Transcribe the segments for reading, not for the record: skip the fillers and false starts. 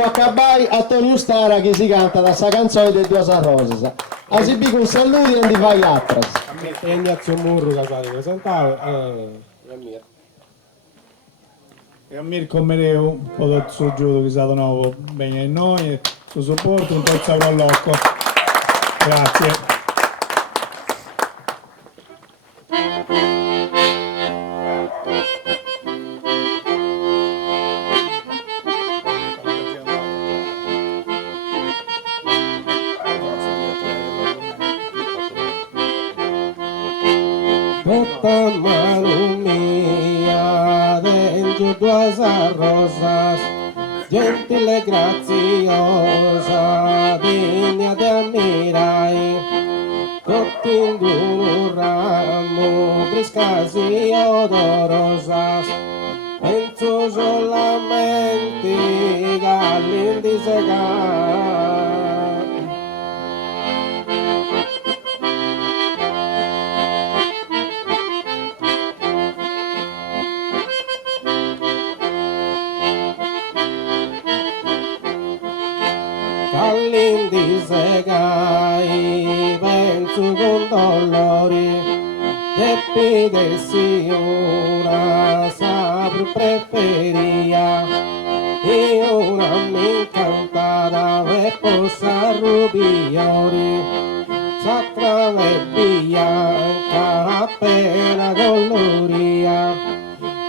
accabai a Tonio Stara che si canta da sta canzone del Dio San Rosa. Asibi con saluti e non fai altro. E Ignazio Murru che stava presentare e a Mirko Mereu un po' del suo giudo che è stato nuovo bene a noi, il suo supporto, un pezzo a Locco. Grazie. Tutta mano mia dentro duas rosas, gentile e graziosa, degna di ammirai, tutti in un ramo, briscasi odorosas, penso solamente galli segar. All'indi segai, penso con dolori, e pidessi una sapro preferia, e una mi incantata e possa rubiori, s'attrave bianca appena coloria,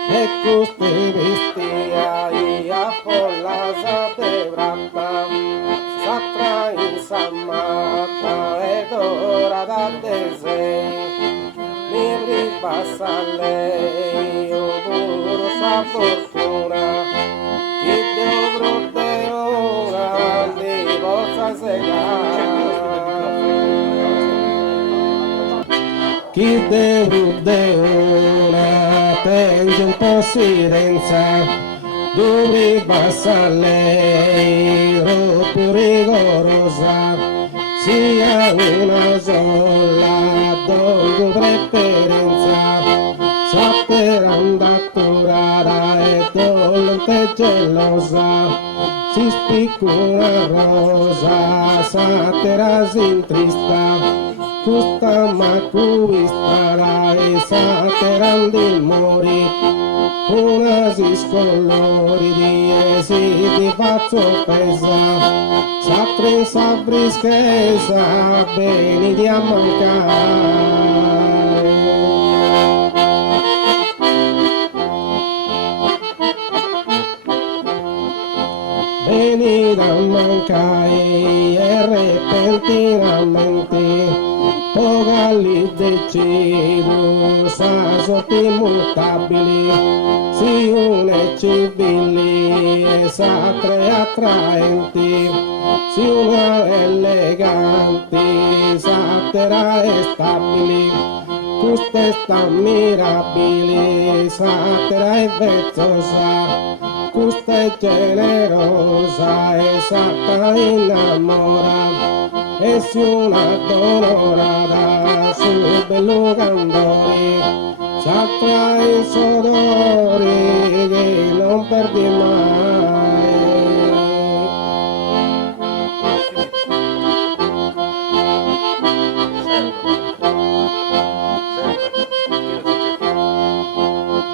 e coste vestia, e a folla sa te bratta, s'attra insammata ed ora da desei mi ripassa lei puro sa fortuna chi dovrò de ora di possa segare chi dovrò de ora tengo un po' silenza dove passa lei, troppo rigorosa, sia una sola, dopo preferenza, sapere curata e dolente gelosa, si spicca una rosa, satera si intrista, Custa ma cuvista e satera di mori, una si scolori di esi ti faccio pesa, s'altre sa brischesa, beni di a mancare. Beni da mancare e repentinamente, Pogali decido, sa sotto immutabili, si une civili e sacre attraenti, si una eleganti, satera e stabili, custe sta mirabili, satera e vezzosa, custa è generosa e satta innamora, e si una dolorata sul bello candori, s'attra i sodori che non perdi mai.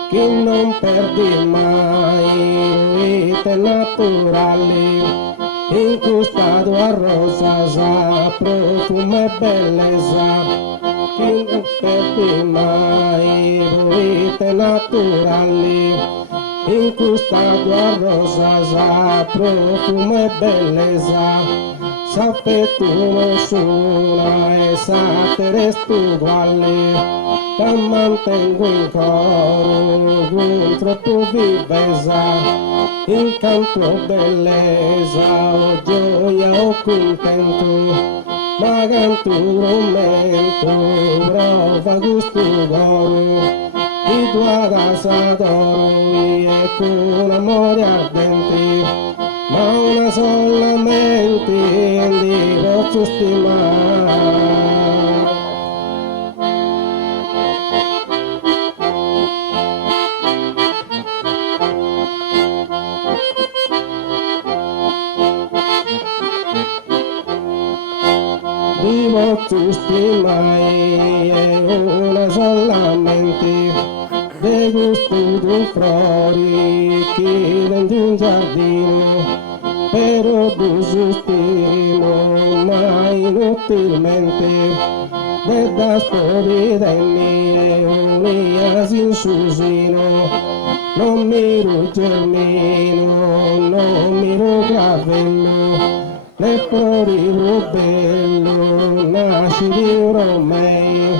Che non perdi mai vite naturali, incustato a rosa, sa profumo e bellezza, che non perdi mai vite naturali, incustato a rosa, sa profumo e bellezza, s'affettuosura e saterestu uguali, te mantengo in coro con troppo viveza, incanto bellezza, o gioia o contento, ma canto un momento, prova gusto d'oro, di tua casa d'oro, e con amore ardente, ma una sola mente di posso stimare. vivo giusti mai e una solamente de gusto d'un flori che di un giardino però du sustino mai inutilmente de da spovidenni e unia sin susino non miro germino, non miro clavello, le flori bello, nasci di Romei,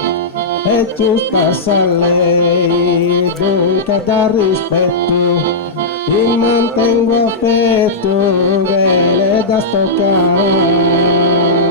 è giusta sa lei, dunque da rispetto, ti mantengo affetto, bene da stoccare.